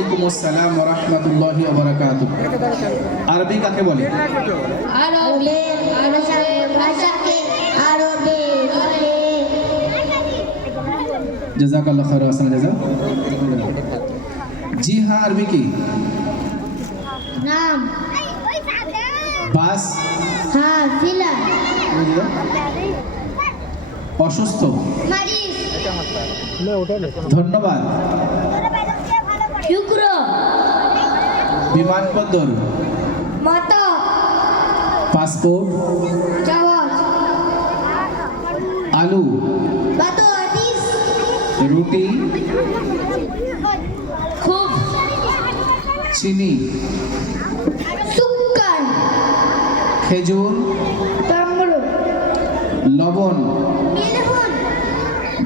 আসসালাম ওয়া রাহমাতুল্লাহি ওয়া বারাকাতুহু। আরবি কাকে বলে? আরবে ভাষাকে খাইর জি হ্যাঁ আরবি কি? নাম। বাস। হাফিলা অসুস্থ। ধন্যবাদ। বিমানবন্দর। মত। পাসপোর্ট। আলু। রুটি। খুব। চিনি। খেজুর। তাম্র লবণ।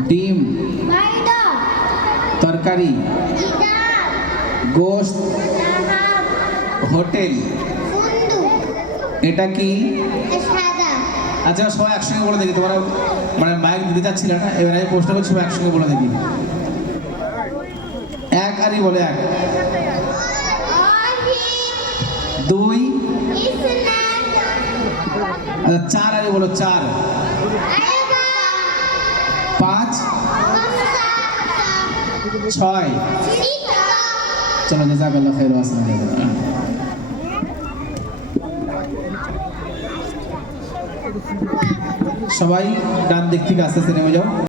ডিম। তরকারি। জাহাব হোটেল। এটা কি? আচ্ছা সবাই একসঙ্গে বলে দেখি। তোমরা মানে মাইক দিতে চাচ্ছিলে না এবার আমি প্রশ্ন করছি সবাই একসঙ্গে বলে দেখি। এক আরই বলে এক। দুই। আচ্ছা চার আরই বলো চার। পাঁচ। ছয়। চলো জাজাকাল্লাহ খাইর আসসালাম সবাই ডান দিক থেকে আস্তে আস্তে নেমে যাও।